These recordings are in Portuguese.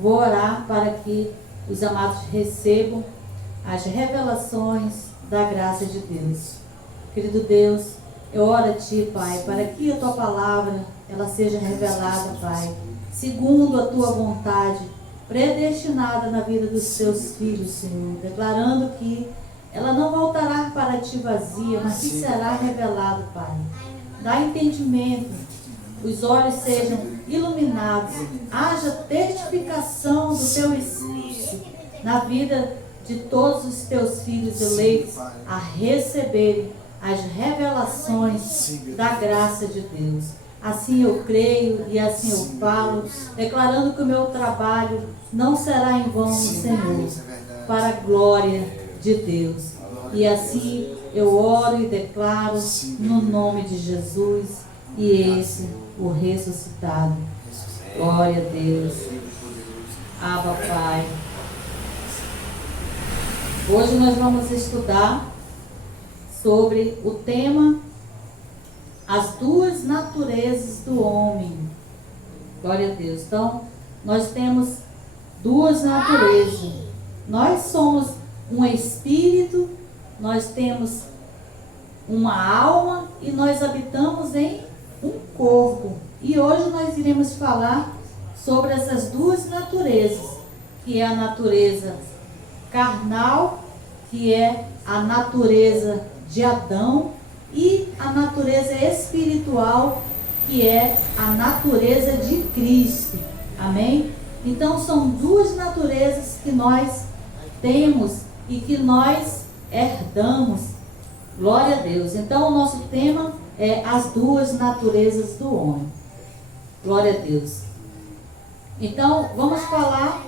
vou orar para que os amados recebam as revelações da graça de Deus. Querido Deus, eu oro a Ti, Pai, para que a Tua palavra ela seja revelada, Pai, segundo a Tua vontade, predestinada na vida dos Teus filhos, Senhor, declarando que ela não voltará para Ti vazia, mas que será revelado, Pai. Dá entendimento, os olhos sejam iluminados, haja testificação do Teu Espírito na vida de todos os Teus filhos eleitos a receberem as revelações da graça de Deus. Assim eu creio e assim eu falo, declarando que o meu trabalho não será em vão no Senhor, para a glória de Deus. E assim eu oro e declaro no nome de Jesus e esse, o ressuscitado. Glória a Deus. Abba, Pai. Hoje nós vamos estudar sobre o tema as duas naturezas do homem. Glória a Deus. Então, nós temos duas naturezas. Nós somos um espírito, nós temos uma alma e nós habitamos em um corpo. E hoje nós iremos falar sobre essas duas naturezas, que é a natureza carnal, que é a natureza de Adão, e a natureza espiritual, que é a natureza de Cristo. Amém? Então são duas naturezas que nós temos e que nós herdamos. Glória a Deus. Então o nosso tema é as duas naturezas do homem. Glória a Deus. Então vamos falar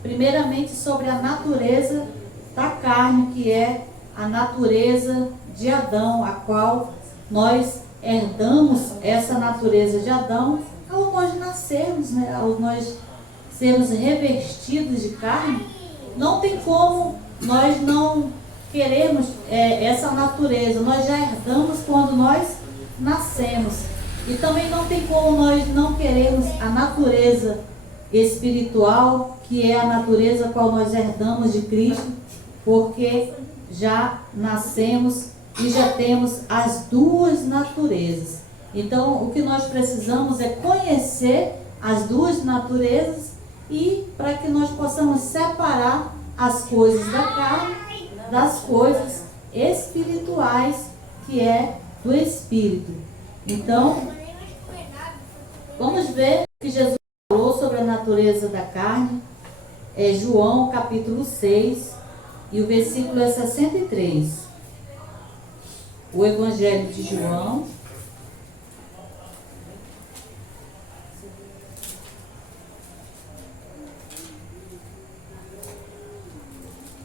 primeiramente sobre a natureza da carne, que é a natureza de Adão, a qual nós herdamos essa natureza de Adão ao nós nascermos, né? Ao nós sermos revestidos de carne. Não tem como nós não queremos essa natureza, nós já herdamos quando nós nascemos. E também não tem como nós não queremos a natureza espiritual, que é a natureza a qual nós herdamos de Cristo, porque já nascemos e já temos as duas naturezas. Então o que nós precisamos é conhecer as duas naturezas, e para que nós possamos separar as coisas da carne das coisas espirituais, que é do Espírito. Então vamos ver o que Jesus falou sobre a natureza da carne. É João capítulo 6 e o versículo é 63. O Evangelho de João,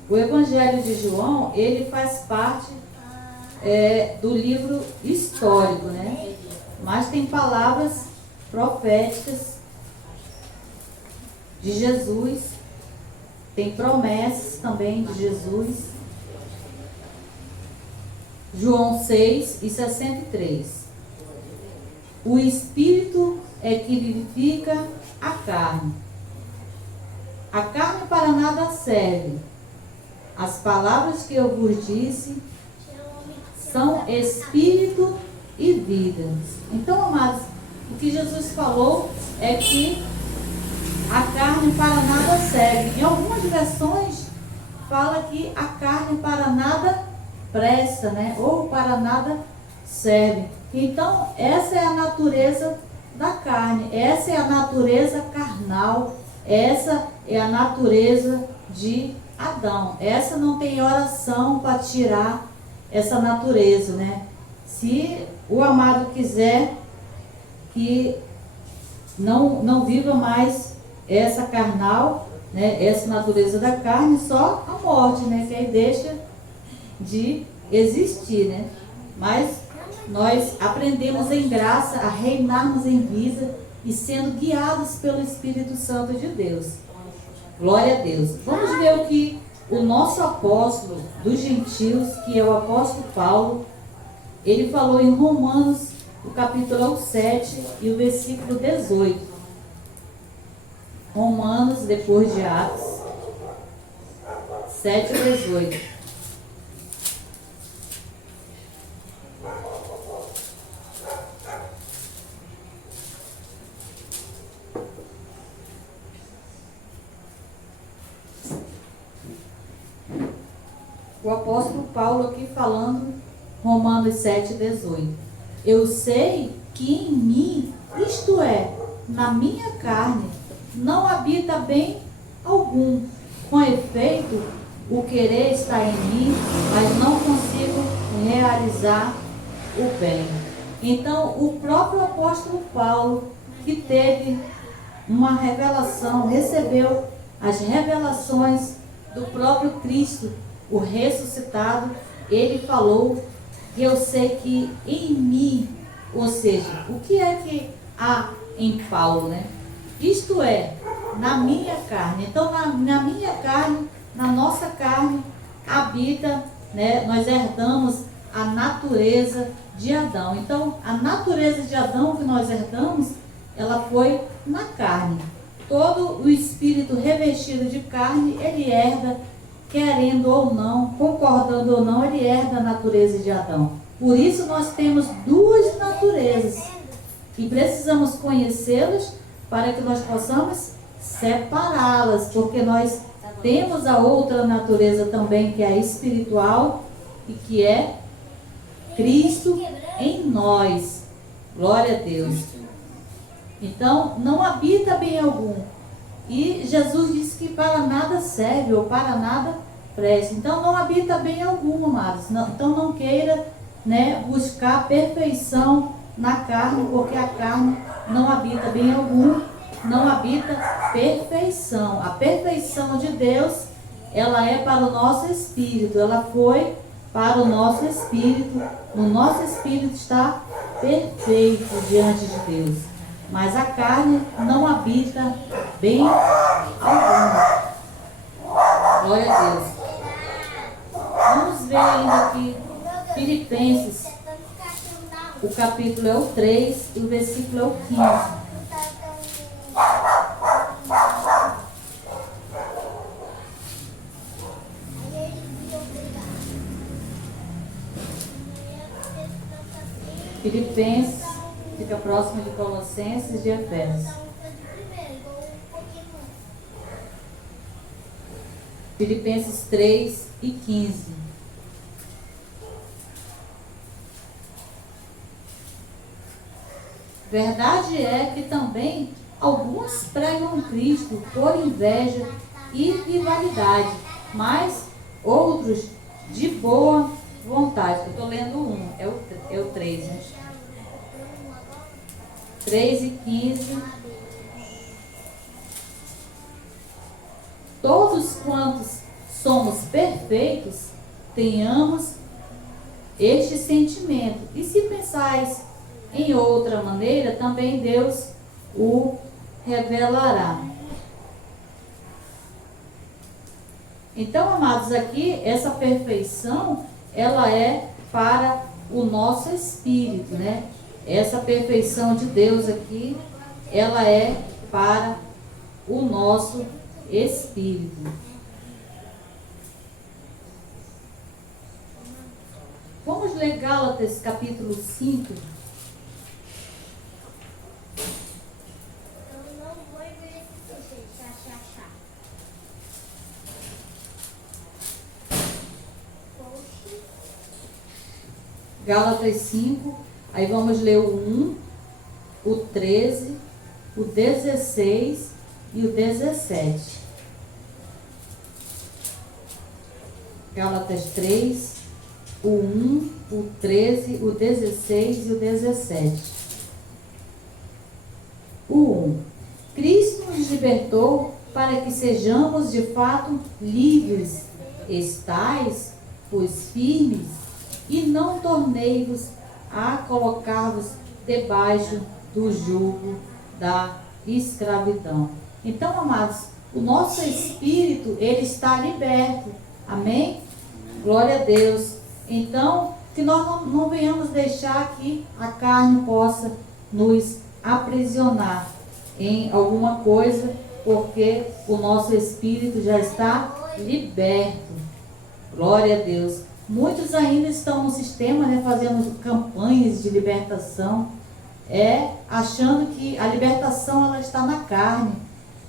o Evangelho de João, ele faz parte do livro histórico, né? Mas tem palavras proféticas de Jesus, tem promessas também de Jesus. João 6 e 63. O Espírito é que vivifica a carne. A carne para nada serve. As palavras que eu vos disse são espírito e vida. Então, amados, o que Jesus falou é que a carne para nada serve. Em algumas versões fala que a carne para nada presta, né? Ou para nada serve. Então essa é a natureza da carne, essa é a natureza carnal, essa é a natureza de Adão. Essa não tem oração para tirar essa natureza, né? Se o amado quiser que não viva mais essa carnal, né, essa natureza da carne, só a morte, né, que aí deixa de existir, né? Mas nós aprendemos em graça a reinarmos em vida e sendo guiados pelo Espírito Santo de Deus. Glória a Deus. Vamos ver o que o nosso apóstolo dos gentios, que é o apóstolo Paulo, ele falou em Romanos, o capítulo 7 e o versículo 18. Romanos, depois de Atos, 7:18. O apóstolo Paulo aqui falando, Romanos 7:18. Eu sei que em mim, isto é, na minha carne, não habita bem algum. Com efeito, o querer está em mim, mas não consigo realizar o bem. Então, o próprio apóstolo Paulo, que teve uma revelação, recebeu as revelações do próprio Cristo, o ressuscitado, ele falou que eu sei que em mim, ou seja, o que é que há em Paulo, né? Isto é, na minha carne. Então, na minha carne, na nossa carne, habita, né? Nós herdamos a natureza de Adão. Então, a natureza de Adão que nós herdamos, ela foi na carne. Todo o espírito revestido de carne, ele herda, querendo ou não, concordando ou não, ele herda a natureza de Adão. Por isso nós temos duas naturezas e precisamos conhecê-las para que nós possamos separá-las, porque nós temos a outra natureza também, que é a espiritual e que é Cristo em nós. Glória a Deus. Então, não habita bem algum. E Jesus disse que para nada serve ou para nada presta. Então, não habita bem algum, amados. Então, não queira, né, buscar perfeição na carne, porque a carne não habita bem algum, não habita perfeição. A perfeição de Deus, ela é para o nosso espírito, ela foi para o nosso espírito. O nosso espírito está perfeito diante de Deus. Mas a carne não habita bem algum. Glória a Deus. Vamos ver ainda aqui Filipenses. O capítulo é o 3 e o versículo é o 15. Filipenses fica próximo de Colossenses e de Efésios. Filipenses 3 e 15. Verdade é que também alguns pregam Cristo por inveja e rivalidade, mas outros de boa vontade. Eu estou lendo um, é o 3, né? 3 e 15. Todos quantos somos perfeitos, tenhamos este sentimento. E se pensais em outra maneira, também Deus o revelará. Então, amados, aqui, essa perfeição, ela é para o nosso espírito, né? Essa perfeição de Deus aqui, ela é para o nosso espírito. Vamos ler Gálatas capítulo 5. Gálatas 5, aí vamos ler o 1, o 13, o 16 e o 17. Gálatas 3, o 1, o 13, o 16 e o 17. O 1. Cristo nos libertou para que sejamos de fato livres. Estais, pois, firmes, e não tornei-vos a colocar-vos debaixo do jugo da escravidão. Então, amados, o nosso espírito, ele está liberto. Amém? Glória a Deus. Então, que nós não venhamos deixar que a carne possa nos aprisionar em alguma coisa porque o nosso espírito já está liberto. Glória a Deus. Muitos ainda estão no sistema, né, fazendo campanhas de libertação, achando que a libertação ela está na carne.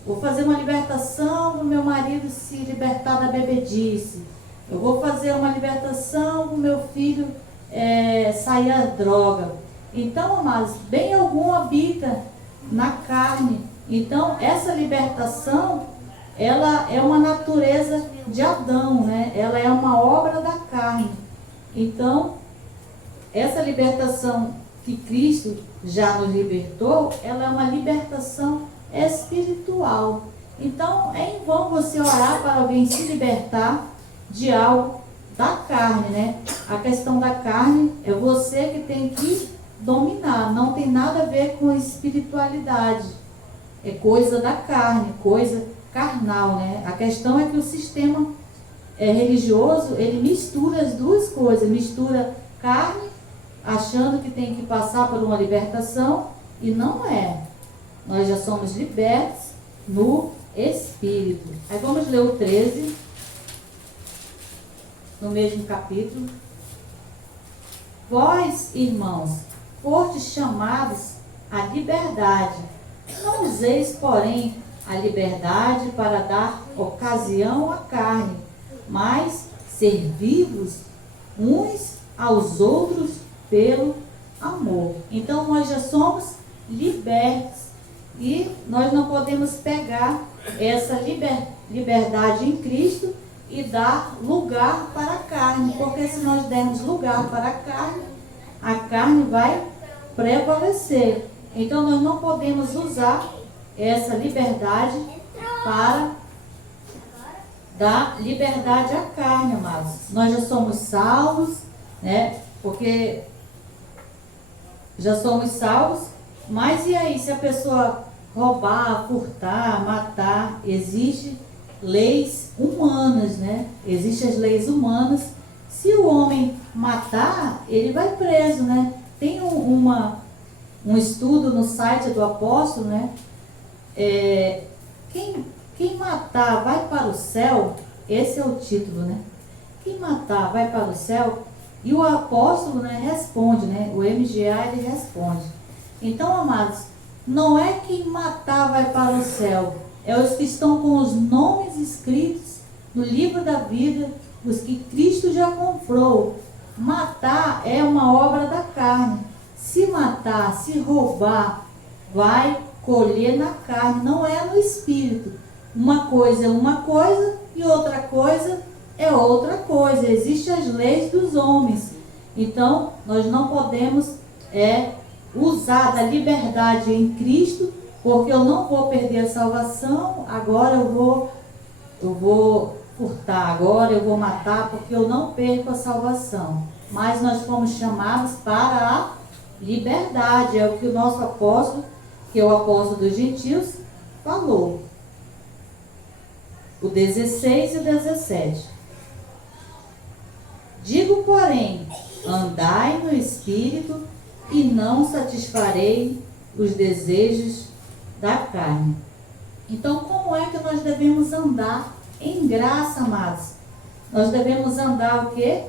Vou fazer uma libertação do meu marido se libertar da bebedice. Eu vou fazer uma libertação do meu filho sair da droga. Então, amados, bem algum habita na carne. Então, essa libertação, ela é uma natureza de Adão, né? Ela é uma obra da carne. Então, essa libertação que Cristo já nos libertou, ela é uma libertação espiritual. Então, é em vão você orar para alguém se libertar de algo da carne, né? A questão da carne é você que tem que dominar, não tem nada a ver com espiritualidade. É coisa da carne, coisa carnal, né? A questão é que o sistema religioso, ele mistura as duas coisas, mistura carne, achando que tem que passar por uma libertação, e não é. Nós já somos libertos no Espírito. Aí vamos ler o 13, no mesmo capítulo. Vós, irmãos, fostes chamados à liberdade. Não useis, porém, a liberdade para dar ocasião à carne, mas servi-vos uns aos outros pelo amor. Então nós já somos libertos e nós não podemos pegar essa liberdade em Cristo e dar lugar para a carne, porque se nós dermos lugar para a carne vai prevalecer. Então nós não podemos usar essa liberdade para dar liberdade à carne, amados. Nós já somos salvos, né? Porque já somos salvos, mas e aí se a pessoa roubar, furtar, matar, existem leis humanas, né? Existem as leis humanas. Se o homem matar, ele vai preso, né? Tem um estudo no site do apóstolo, né? Quem matar vai para o céu, esse é o título, né? Quem matar vai para o céu, e o apóstolo, né, responde, né? O MGA, ele responde. Então, amados, não é quem matar vai para o céu, é os que estão com os nomes escritos no livro da vida, os que Cristo já comprou. Matar é uma obra da carne. Se matar, se roubar, vai colher na carne, não é no espírito. Uma coisa é uma coisa e outra coisa é outra coisa. Existem as leis dos homens. Então, nós não podemos usar da liberdade em Cristo, porque eu não vou perder a salvação, agora eu vou furtar, agora eu vou matar, porque eu não perco a salvação. Mas nós fomos chamados para a liberdade, é o que o nosso apóstolo, que é o apóstolo dos gentios, falou. O 16 e o 17. Digo, porém, andai no Espírito e não satisfarei os desejos da carne. Então, como é que nós devemos andar em graça, amados? Nós devemos andar o quê?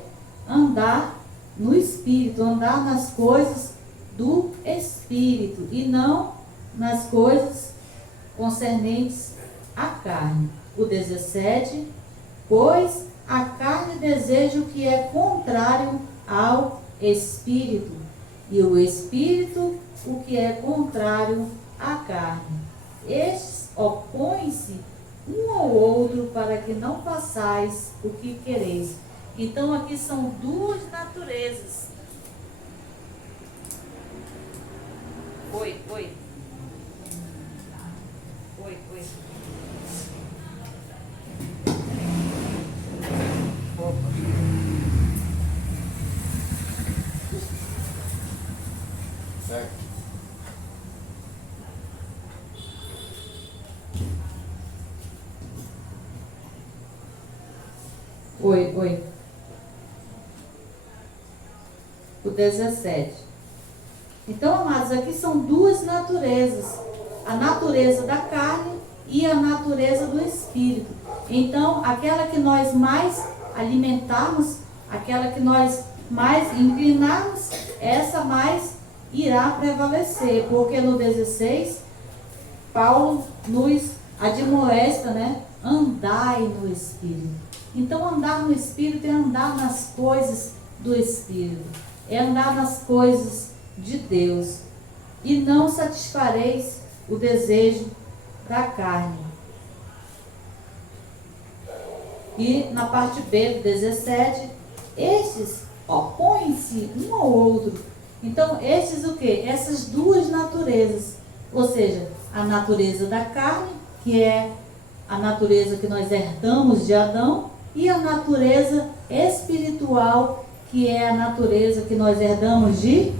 Andar no Espírito, andar nas coisas do Espírito e não nas coisas concernentes à carne. O 17, pois a carne deseja o que é contrário ao Espírito, e o Espírito o que é contrário à carne. Estes opõem-se um ao outro para que não façais o que quereis. Então aqui são duas naturezas. Oi. Certo. Oi. O 17. Então, amados, aqui são duas naturezas. A natureza da carne e a natureza do Espírito. Então, aquela que nós mais alimentarmos, aquela que nós mais inclinarmos, essa mais irá prevalecer. Porque no 16, Paulo nos admoesta, né? Andai no Espírito. Então, andar no Espírito é andar nas coisas do Espírito, é andar nas coisas de Deus, e não satisfareis o desejo da carne. E na parte B do 17, estes opõem-se um ao outro. Então, estes o quê? Essas duas naturezas, ou seja, a natureza da carne, que é a natureza que nós herdamos de Adão, e a natureza espiritual, que é a natureza que nós herdamos de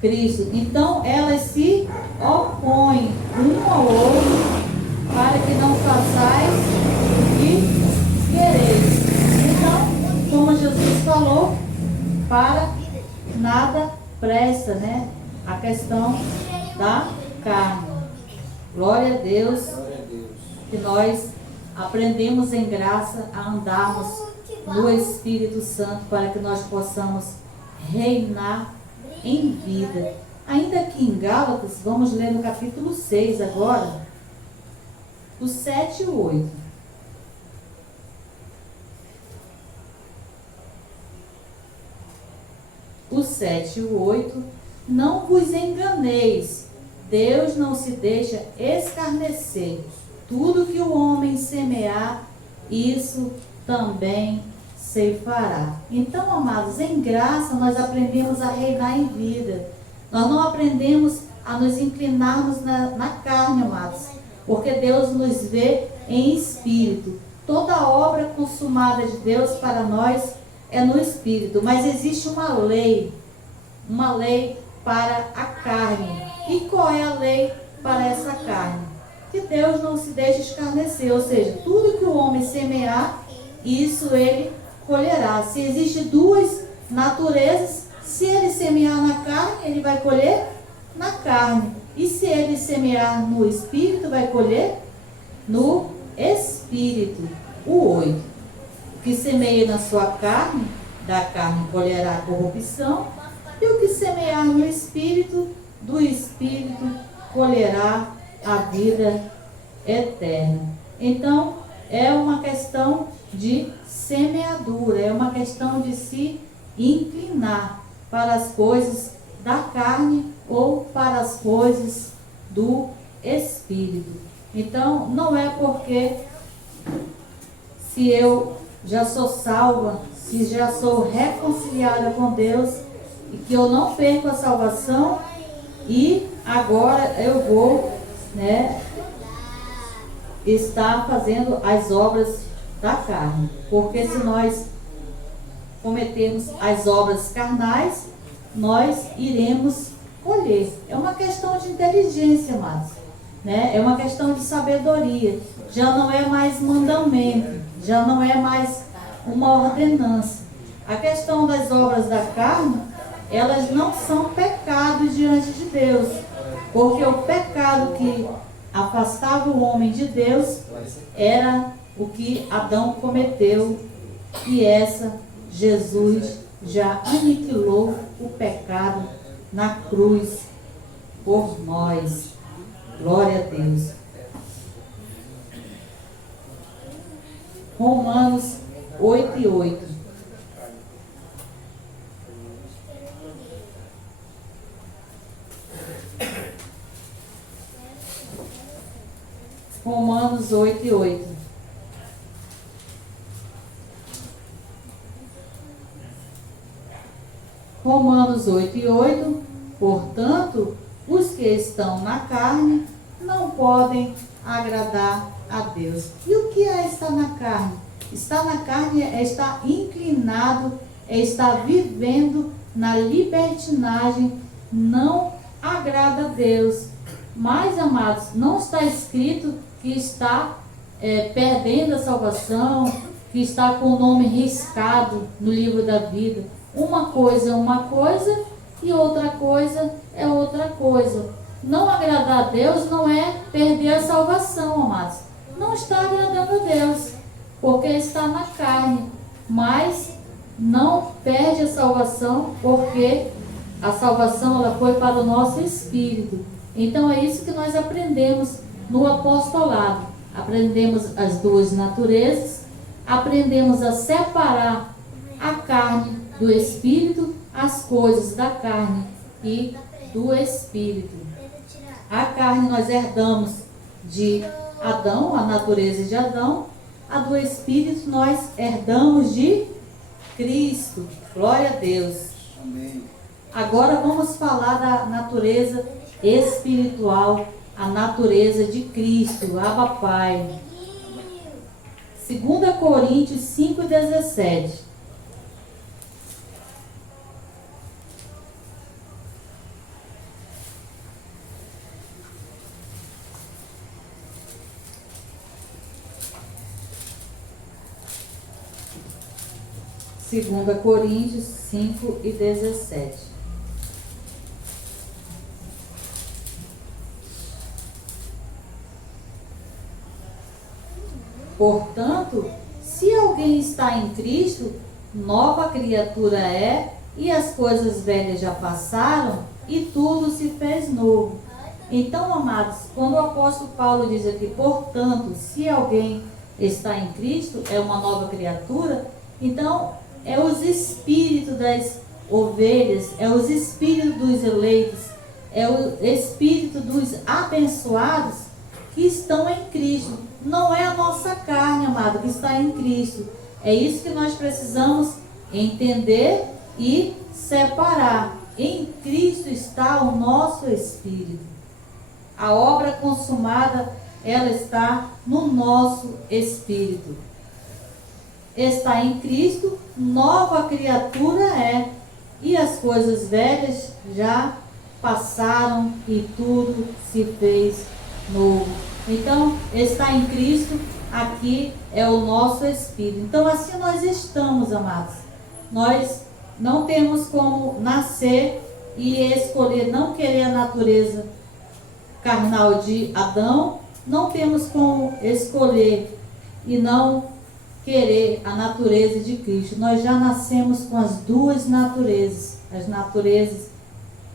Cristo. Então, elas se opõem um ao outro, para que não façais o que quereis. Então, como Jesus falou, para nada presta, né? A questão da carne. Glória a Deus, que nós aprendemos em graça a andarmos no Espírito Santo, para que nós possamos reinar em vida. Ainda aqui em Gálatas, vamos ler no capítulo 6 agora, o 7 e o 8. O 7 e o 8. Não vos enganeis, Deus não se deixa escarnecer. Tudo que o homem semear, isso também ceifará. Então, amados, em graça nós aprendemos a reinar em vida. Nós não aprendemos a nos inclinarmos na carne, amados, porque Deus nos vê em espírito. Toda obra consumada de Deus para nós é no espírito, mas existe uma lei para a carne. E qual é a lei para essa carne? Que Deus não se deixa escarnecer, ou seja, tudo que o homem semear, isso ele colherá. Se existem duas naturezas, se ele semear na carne, ele vai colher na carne. E se ele semear no espírito, vai colher no espírito. O 8. O que semeia na sua carne, da carne colherá a corrupção, e o que semear no espírito, do espírito colherá a vida eterna. Então, é uma questão de semeadura, é uma questão de se inclinar para as coisas da carne ou para as coisas do espírito. Então, não é porque se eu já sou salva, se já sou reconciliada com Deus, e que eu não perco a salvação, e agora eu vou, estar fazendo as obras da carne. Porque se nós cometermos as obras carnais, nós iremos colher. É uma questão de inteligência, amados, É uma questão de sabedoria. Já não é mais mandamento, já não é mais uma ordenança. A questão das obras da carne, elas não são pecados diante de Deus, porque o pecado que afastava o homem de Deus era o que Adão cometeu, e essa Jesus já aniquilou o pecado na cruz por nós. Glória a Deus. Romanos 8 e 8. Romanos 8 e 8. Romanos 8 e 8. Portanto, os que estão na carne não podem agradar a Deus. E o que é estar na carne? Estar na carne é estar inclinado, é estar vivendo na libertinagem, não agrada a Deus. Mas, amados, não está escrito que está perdendo a salvação, que está com o nome riscado no livro da vida. Uma coisa é uma coisa e outra coisa é outra coisa. Não agradar a Deus não é perder a salvação, amados. não está agradando a Deus, porque está na carne, mas não perde a salvação, porque a salvação ela foi para o nosso espírito. Então é isso que nós aprendemos no apostolado. Aprendemos as duas naturezas, aprendemos a separar a carne do espírito, as coisas da carne e do espírito. A carne nós herdamos de Adão, a natureza de Adão. A do espírito nós herdamos de Cristo. Glória a Deus. Amém. Agora vamos falar da natureza espiritual, a natureza de Cristo, Abba Pai. 2 Coríntios 5,17. Segunda Coríntios 5:17. Portanto, se alguém está em Cristo, nova criatura é, e as coisas velhas já passaram, e tudo se fez novo. Então, amados, quando o apóstolo Paulo diz aqui, portanto, se alguém está em Cristo, é uma nova criatura, então é os espíritos das ovelhas, é os espíritos dos eleitos, é o espírito dos abençoados que estão em Cristo. Não é a nossa carne, amado, que está em Cristo. É isso que nós precisamos entender e separar. Em Cristo está o nosso espírito. A obra consumada, ela está no nosso espírito. Está em Cristo, nova criatura é, e as coisas velhas já passaram e tudo se fez novo. Então, está em Cristo, aqui é o nosso espírito. Então, assim nós estamos, amados. Nós não temos como nascer e escolher não querer a natureza carnal de Adão, não temos como escolher e não querer a natureza de Cristo. Nós já nascemos com as duas naturezas,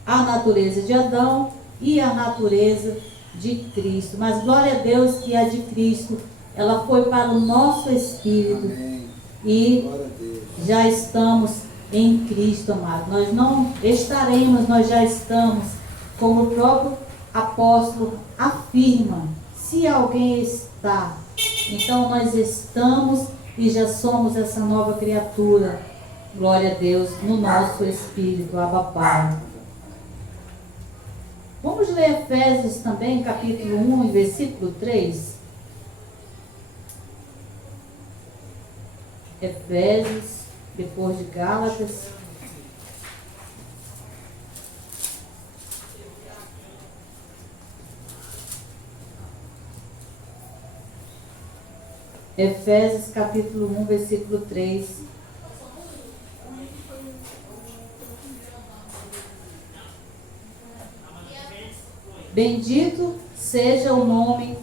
a natureza de Adão e a natureza de Cristo. Mas glória a Deus que a de Cristo, ela foi para o nosso espírito. Amém. E Glória a Deus. já estamos em Cristo, amado. Nós não estaremos, nós já estamos, como o próprio apóstolo afirma, se alguém está, então nós estamos e já somos essa nova criatura. Glória a Deus, no nosso espírito, Abba Pai. Vamos ler Efésios também, capítulo 1, versículo 3. Efésios, depois de Gálatas. Efésios, capítulo 1, versículo 3. Bendito seja o nome,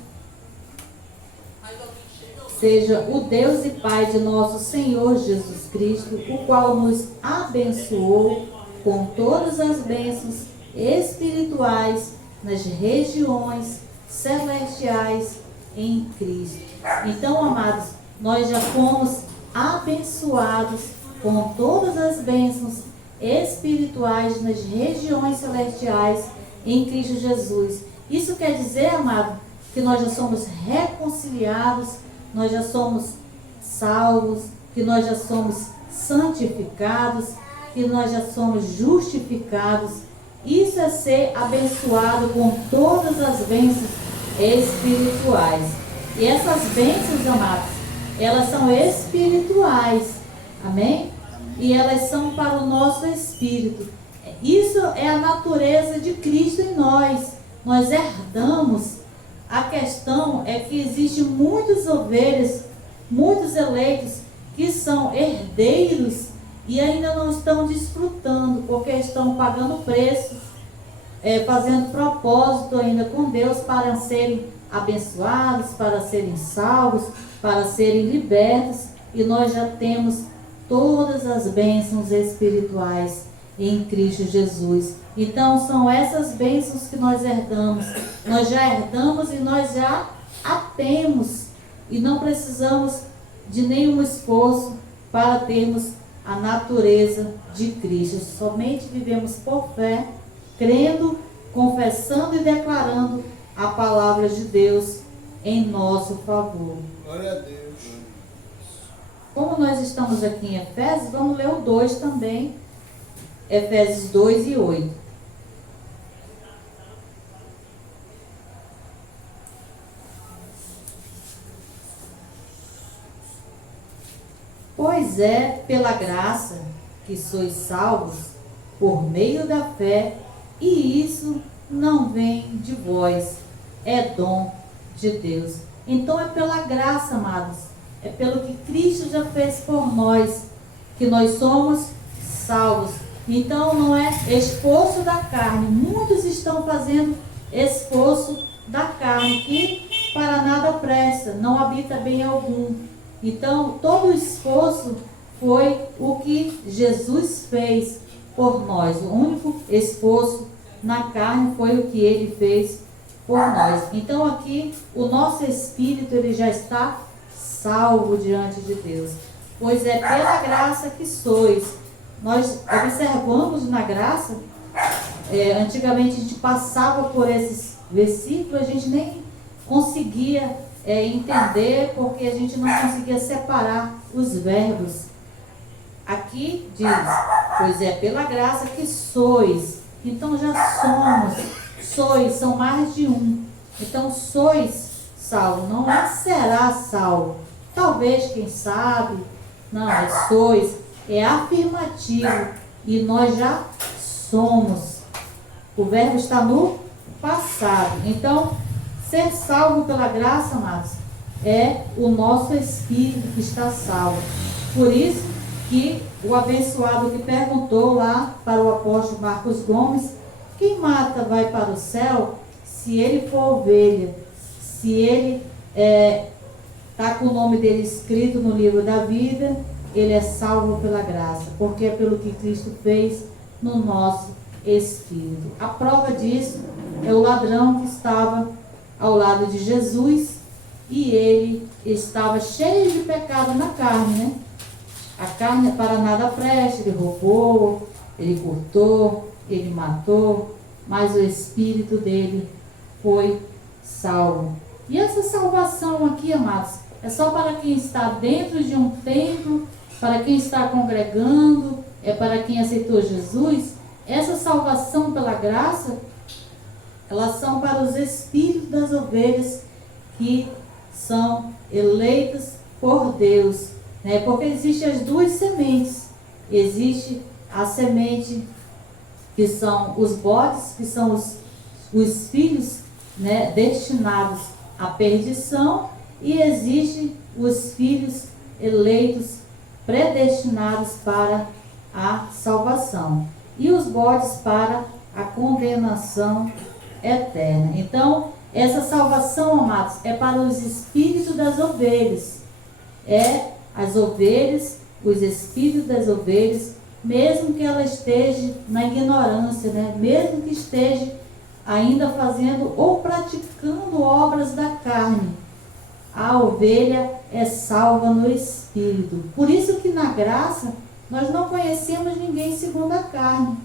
seja o Deus e Pai de nosso Senhor Jesus Cristo, o qual nos abençoou com todas as bênçãos espirituais nas regiões celestiais em Cristo. Então, amados, nós já fomos abençoados com todas as bênçãos espirituais nas regiões celestiais em Cristo Jesus. Isso quer dizer, amado, que nós já somos reconciliados, nós já somos salvos, que nós já somos santificados, que nós já somos justificados. Isso é ser abençoado com todas as bênçãos espirituais. E essas bênçãos, amados, elas são espirituais. Amém? E elas são para o nosso espírito. Isso é a natureza de Cristo em nós. Nós herdamos. A questão é que existem muitas ovelhas, muitos eleitos que são herdeiros e ainda não estão desfrutando, porque estão pagando preço, fazendo propósito ainda com Deus para serem abençoados, para serem salvos, para serem libertos, e nós já temos todas as bênçãos espirituais em Cristo Jesus. Então são essas bênçãos que nós herdamos. Nós já herdamos e nós já a temos. E não precisamos de nenhum esforço para termos a natureza de Cristo. Somente vivemos por fé, crendo, confessando e declarando a palavra de Deus em nosso favor. Glória a Deus. Como nós estamos aqui em Efésios, vamos ler o 2 também. Efésios 2 e 8. Pois é pela graça que sois salvos por meio da fé, e isso não vem de vós, é dom de Deus. Então é pela graça, amados, é pelo que Cristo já fez por nós, que nós somos salvos. Então não é esforço da carne. Muitos estão fazendo esforço da carne, que para nada presta, não habita bem algum. Então todo o esforço foi o que Jesus fez por nós. O único esforço na carne foi o que ele fez por nós. Então aqui o nosso espírito, ele já está salvo diante de Deus. Pois é pela graça que sois. Nós observamos na graça, antigamente a gente passava por esses versículos, a gente nem conseguia entender, porque a gente não conseguia separar os verbos. Aqui diz, pois é pela graça que sois. Então já somos, sois, são mais de um. Então sois salvo, não é será salvo. Talvez, quem sabe, não, é sois, é afirmativo, e nós já somos. O verbo está no passado. Então, ser salvo pela graça, amados, é o nosso espírito que está salvo. Por isso que o abençoado que perguntou lá para o apóstolo Marcos Gomes, quem mata vai para o céu se ele for ovelha, se ele está com o nome dele escrito no livro da vida, ele é salvo pela graça, porque é pelo que Cristo fez no nosso espírito. A prova disso é o ladrão que estava ao lado de Jesus, e ele estava cheio de pecado na carne, né? A carne para nada presta, ele roubou, ele furtou, ele matou, mas o espírito dele foi salvo. E essa salvação aqui, amados, é só para quem está dentro de um templo, para quem está congregando, é para quem aceitou Jesus. Essa salvação pela graça, elas são para os espíritos das ovelhas que são eleitas por Deus, né? Porque existem as duas sementes. Existe a semente que são os bodes, que são os filhos, né, destinados à perdição, e existem os filhos eleitos, predestinados para a salvação, e os bodes para a condenação eterna. Então, essa salvação, amados, é para os espíritos das ovelhas. É as ovelhas, os espíritos das ovelhas, mesmo que ela esteja na ignorância, né? Mesmo que esteja ainda fazendo ou praticando obras da carne, a ovelha é salva no espírito. Por isso que na graça nós não conhecemos ninguém segundo a carne.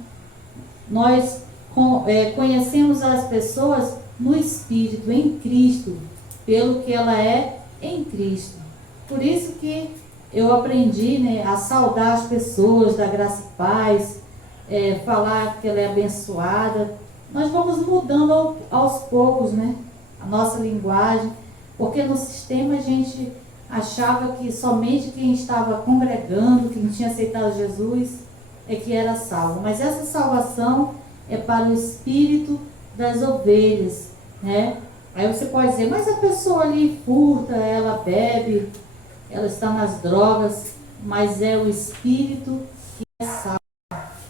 Nós conhecemos as pessoas no espírito, em Cristo, pelo que ela é em Cristo. Por isso que eu aprendi, né, a saudar as pessoas da graça e paz, falar que ela é abençoada. Nós vamos mudando aos poucos, né, a nossa linguagem, porque no sistema a gente achava que somente quem estava congregando, quem tinha aceitado Jesus, é que era salvo. Mas essa salvação é para o espírito das ovelhas, né? Aí você pode dizer, mas a pessoa ali furta, ela bebe, ela está nas drogas, mas é o espírito que é salvo.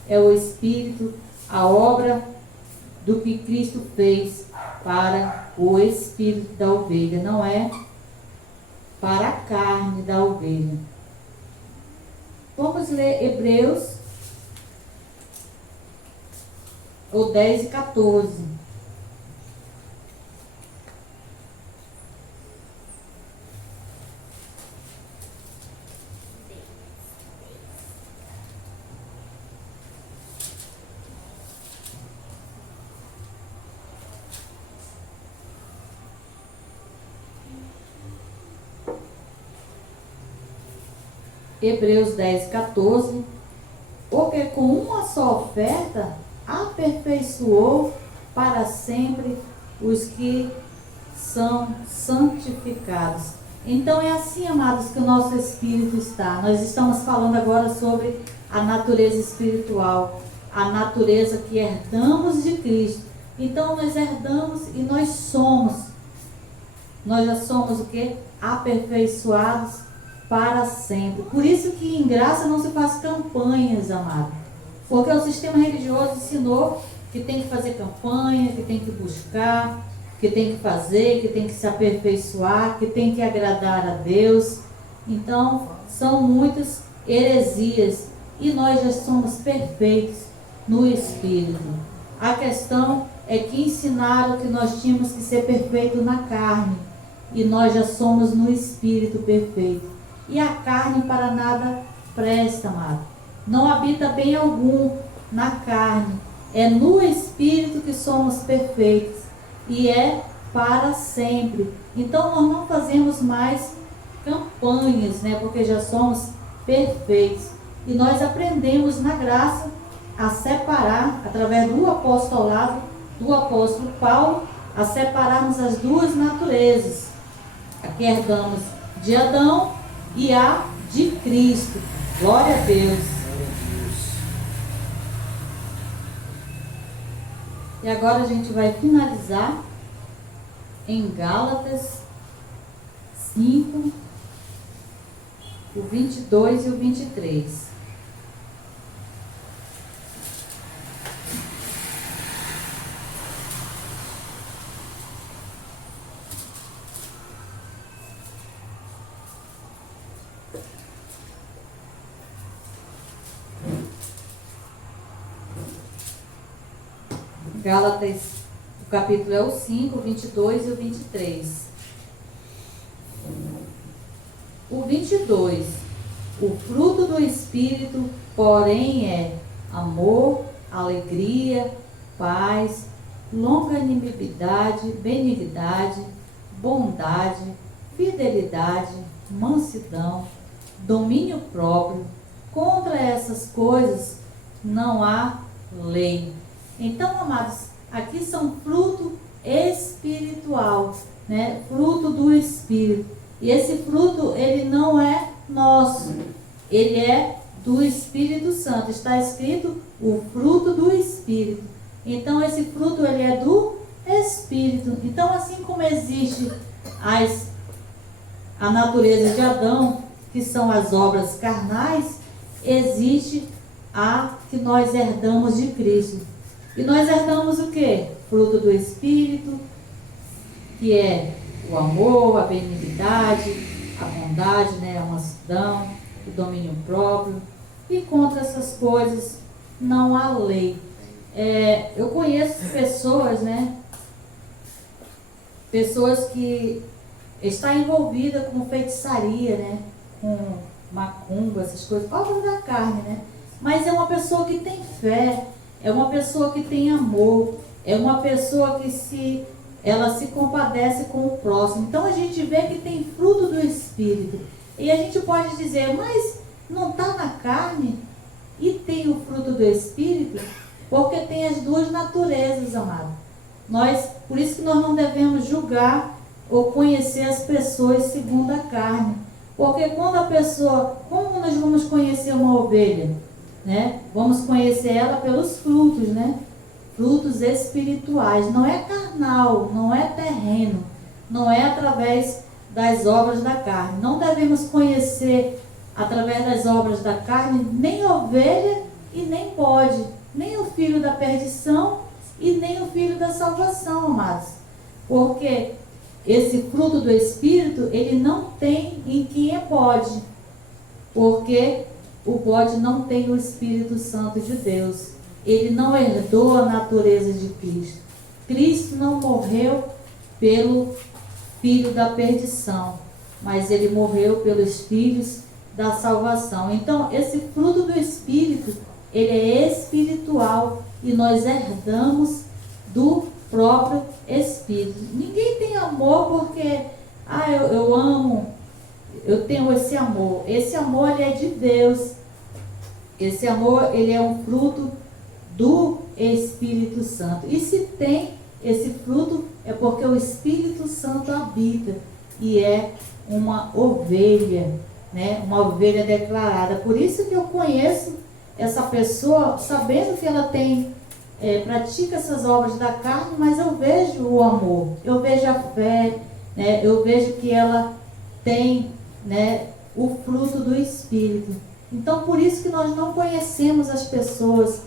É o espírito, a obra do que Cristo fez para o espírito da ovelha, não é para a carne da ovelha. Vamos ler Hebreus, o 10 e 14. Hebreus 10, 14. Porque com uma só oferta aperfeiçoou para sempre os que são santificados. Então é assim, amados, que o nosso espírito está. Nós estamos falando agora sobre a natureza espiritual, a natureza que herdamos de Cristo. Então nós herdamos e nós já somos o que? Aperfeiçoados para sempre. Por isso que em graça não se faz campanhas, amado. Porque o sistema religioso ensinou que tem que fazer campanha, que tem que buscar, que tem que fazer, que tem que se aperfeiçoar, que tem que agradar a Deus. Então, são muitas heresias e nós já somos perfeitos no Espírito. A questão é que ensinaram que nós tínhamos que ser perfeitos na carne e nós já somos no Espírito perfeito. E a carne para nada presta, amado. Não habita bem algum na carne. É no Espírito que somos perfeitos. E é para sempre. Então nós não fazemos mais campanhas, porque já somos perfeitos. E nós aprendemos na graça a separar, através do apostolado do apóstolo Paulo, a separarmos as duas naturezas. Aqui herdamos de Adão e a de Cristo. Glória a Deus. E agora a gente vai finalizar em Gálatas 5, o 22 e o 23. Gálatas, o capítulo é o 5, o 22 e o 23. O 22. O fruto do Espírito, porém, é amor, alegria, paz, longanimidade, benignidade, bondade, fidelidade, mansidão, domínio próprio. Contra essas coisas não há lei. Então, amados, aqui são fruto espiritual, fruto do Espírito. E esse fruto, ele não é nosso, ele é do Espírito Santo. Está escrito o fruto do Espírito. Então, esse fruto, ele é do Espírito. Então, assim como existe a natureza de Adão, que são as obras carnais, existe a que nós herdamos de Cristo. E nós herdamos o quê? Fruto do Espírito, que é o amor, a benignidade, a bondade, a mansidão, o domínio próprio. E contra essas coisas não há lei. Eu conheço pessoas, pessoas que estão envolvidas com feitiçaria, com macumba, essas coisas, obras da carne, Mas é uma pessoa que tem fé, é uma pessoa que tem amor, é uma pessoa que ela se compadece com o próximo. Então a gente vê que tem fruto do Espírito. E a gente pode dizer, mas não está na carne e tem o fruto do Espírito? Porque tem as duas naturezas, amado. Por isso que nós não devemos julgar ou conhecer as pessoas segundo a carne. Porque como nós vamos conhecer uma ovelha? Vamos conhecer ela pelos frutos, Frutos espirituais. Não é carnal, não é terreno, não é através das obras da carne. Não devemos conhecer através das obras da carne nem ovelha e nem bode, nem o filho da perdição e nem o filho da salvação, amados. Porque esse fruto do Espírito, ele não tem em quem é bode, porque o bode não tem o Espírito Santo de Deus. Ele não herdou a natureza de Cristo. Cristo não morreu pelo filho da perdição, mas ele morreu pelos filhos da salvação. Então, esse fruto do Espírito, ele é espiritual e nós herdamos do próprio Espírito. Ninguém tem amor porque, eu amo, eu tenho esse amor. Esse amor, ele é de Deus. Esse amor, ele é um fruto do Espírito Santo. E se tem esse fruto, é porque o Espírito Santo habita e é uma ovelha, né? Uma ovelha declarada. Por isso que eu conheço essa pessoa, sabendo que ela tem, pratica essas obras da carne, mas eu vejo o amor, eu vejo a fé, né? Eu vejo que ela tem, né, o fruto do Espírito. Então, por isso que nós não conhecemos as pessoas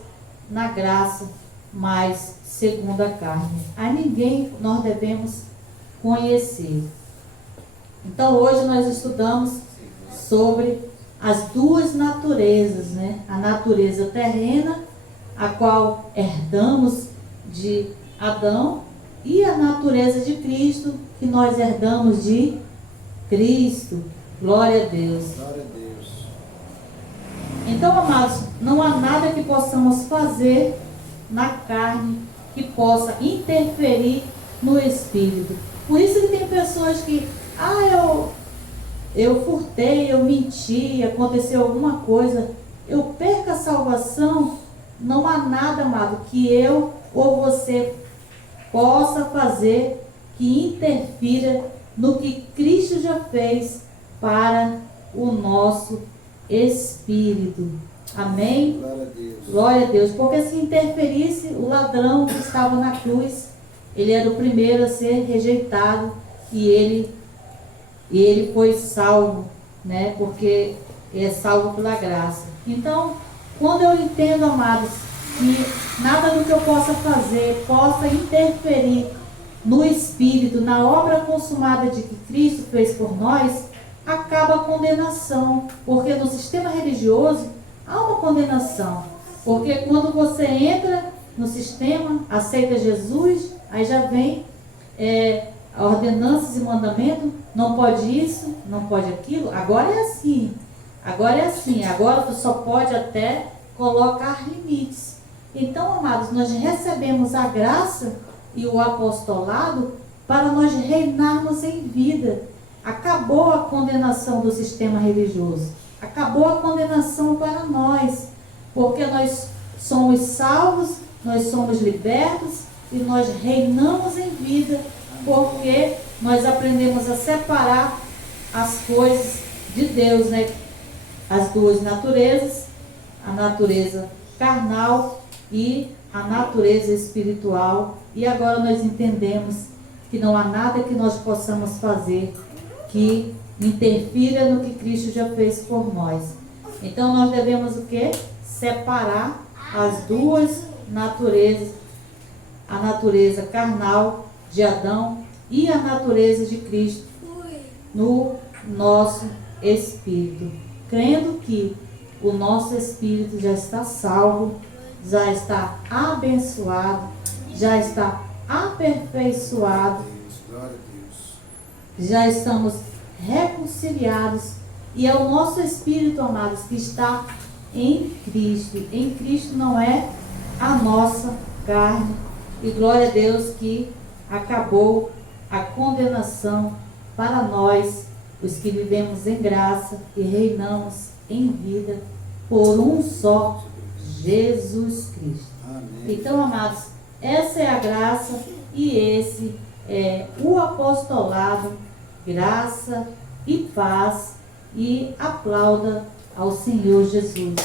na graça, mas segundo a carne. A ninguém nós devemos conhecer. Então, hoje nós estudamos sobre as duas naturezas, né? A natureza terrena, a qual herdamos de Adão, e a natureza de Cristo, que nós herdamos de Cristo. Glória a Deus. Glória a Deus. Então, amados, não há nada que possamos fazer na carne que possa interferir no Espírito. Por isso que tem pessoas que, eu furtei, eu menti, aconteceu alguma coisa, eu perco a salvação. Não há nada, amado, que eu ou você possa fazer que interfira no que Cristo já fez para o nosso espírito. Amém? Glória a Deus. Glória a Deus. Porque se interferisse, o ladrão que estava na cruz, ele era o primeiro a ser rejeitado e ele foi salvo, né? Porque é salvo pela graça. Então, quando eu entendo, amados, que nada do que eu possa fazer possa interferir no Espírito, na obra consumada de que Cristo fez por nós, acaba a condenação. Porque no sistema religioso há uma condenação. Porque quando você entra no sistema, aceita Jesus, aí já vem ordenanças e mandamentos, não pode isso, não pode aquilo. Agora é assim, agora tu só pode até colocar limites. Então, amados, nós recebemos a graça e o apostolado para nós reinarmos em vida. Acabou a condenação do sistema religioso, acabou a condenação para nós, porque nós somos salvos, nós somos libertos e nós reinamos em vida, porque nós aprendemos a separar as coisas de Deus, né? As duas naturezas, a natureza carnal e a natureza espiritual. E agora nós entendemos que não há nada que nós possamos fazer que interfira no que Cristo já fez por nós. Então nós devemos o quê? Separar as duas naturezas, a natureza carnal de Adão e a natureza de Cristo no nosso espírito, crendo que o nosso espírito já está salvo, já está abençoado, já está aperfeiçoado, já estamos reconciliados, e é o nosso espírito, amados, que está em Cristo. Em Cristo não é a nossa carne. E glória a Deus que acabou a condenação para nós, os que vivemos em graça e reinamos em vida por um só Jesus Cristo. Amém. Então, amados, essa é a graça e esse é o apostolado. Graça e paz, e aplauda ao Senhor Jesus.